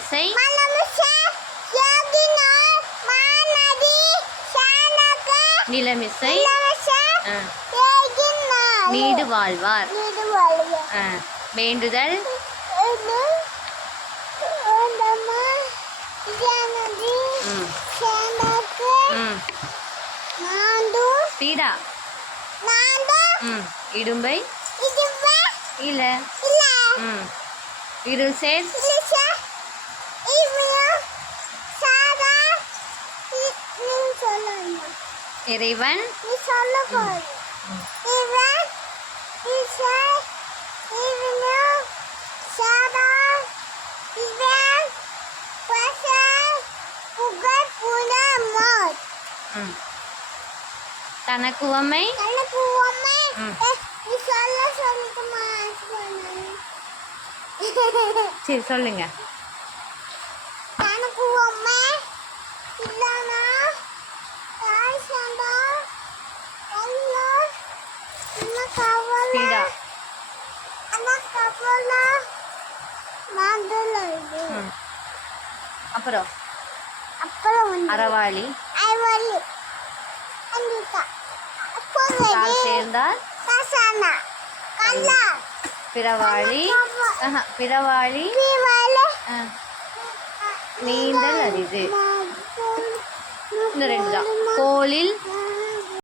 நிலமிசை நிலமிசை need வாழ்வார். வேண்டுதல் பீடா இடும்பை இல்ல இருள் சேர் இறைவன் தனக்கு உவமை சரி சொல்லுங்க. பீடா அப்புறம் அறவாளி சேர்ந்தால் பிறவாளி பிறவாளி நீந்தல் அரிது. இந்த ரெண்டு தான். கோலில்